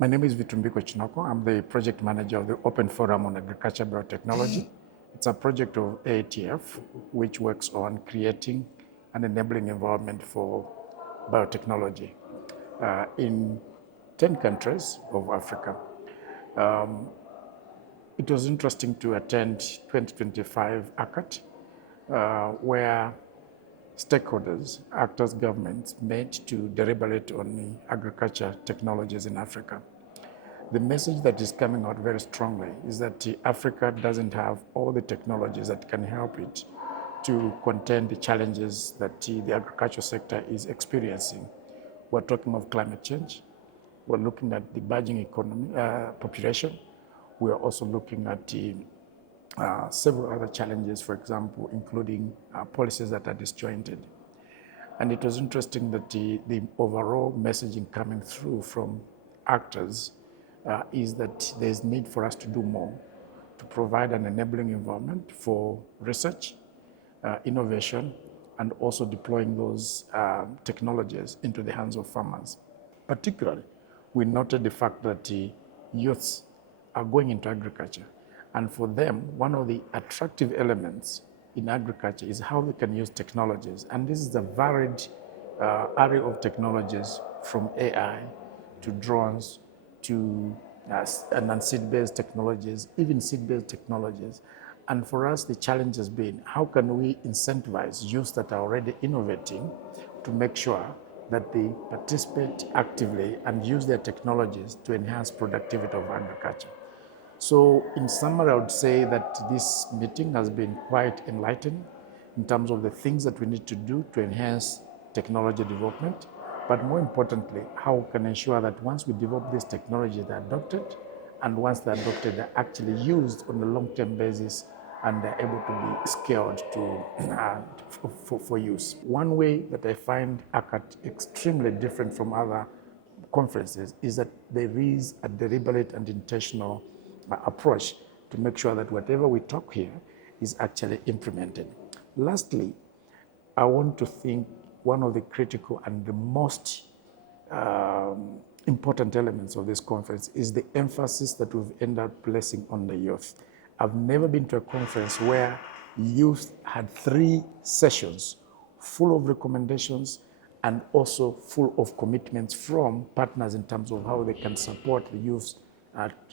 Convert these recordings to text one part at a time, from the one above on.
My name is Vitumbiko Chinoko. I'm the project manager of the Open Forum on Agricultural Biotechnology. It's a project of AATF, which works on creating an enabling environment for biotechnology in 10 countries of Africa. It was interesting to attend 2025 ACAT, where stakeholders, actors, governments met to deliberate on the agriculture technologies in Africa. The message that is coming out very strongly is that Africa doesn't have all the technologies that can help it to contend the challenges that the agriculture sector is experiencing. We're talking of climate change. We're looking at the burgeoning economy, population. We are also looking at several other challenges, for example, including policies that are disjointed. And it was interesting that the overall messaging coming through from actors is that there's need for us to do more to provide an enabling environment for research, innovation, and also deploying those technologies into the hands of farmers. Particularly, we noted the fact that youths are going into agriculture. And for them, one of the attractive elements in agriculture is how they can use technologies. And this is a varied array of technologies, from AI to drones to non-seed-based technologies, even seed-based technologies. And for us, the challenge has been, how can we incentivize youth that are already innovating to make sure that they participate actively and use their technologies to enhance productivity of agriculture. So in summary, I would say that this meeting has been quite enlightening in terms of the things that we need to do to enhance technology development, but more importantly, how we can ensure that once we develop this technology, they're adopted, and once they're adopted, they're actually used on a long-term basis and they're able to be scaled for use. One way that I find ACAT extremely different from other conferences is that there is a deliberate and intentional approach to make sure that whatever we talk here is actually implemented. Lastly, I want to think one of the critical and the most important elements of this conference is the emphasis that we've ended up placing on the youth. I've never been to a conference where youth had 3 sessions full of recommendations and also full of commitments from partners in terms of how they can support the youth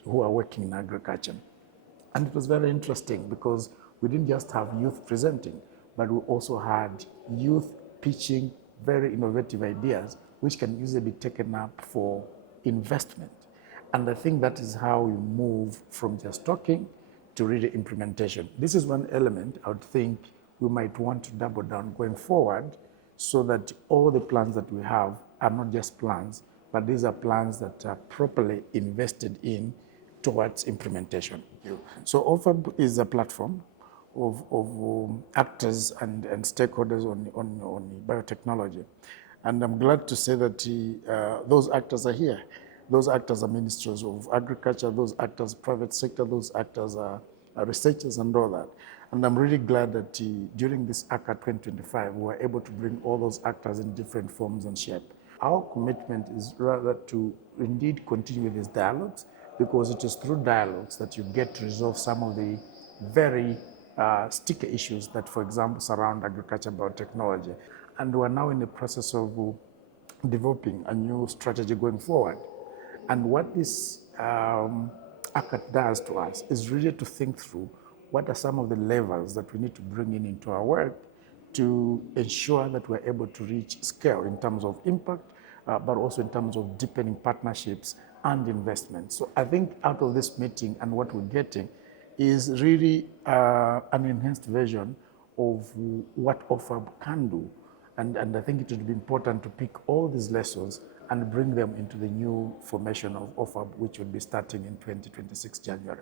who are working in agriculture. And it was very interesting because we didn't just have youth presenting, but we also had youth pitching very innovative ideas which can easily be taken up for investment. And I think that is how we move from just talking to really implementation. This is one element I would think we might want to double down going forward, so that all the plans that we have are not just plans, but these are plans that are properly invested in towards implementation. So OFAB is a platform of actors and stakeholders on biotechnology. And I'm glad to say that those actors are here. Those actors are ministers of agriculture, those actors private sector, those actors are researchers and all that. And I'm really glad that during this ACAT 2025, we were able to bring all those actors in different forms and shape. Our commitment is rather to indeed continue with these dialogues, because it is through dialogues that you get to resolve some of the very sticky issues that, for example, surround agriculture biotechnology. And we're now in the process of developing a new strategy going forward. And what this ACAT does to us is really to think through what are some of the levels that we need to bring into our work to ensure that we're able to reach scale in terms of impact, but also in terms of deepening partnerships and investment. So I think out of this meeting and what we're getting is really an enhanced version of what OFAB can do. And I think it would be important to pick all these lessons and bring them into the new formation of OFAB, which will be starting in 2026 January.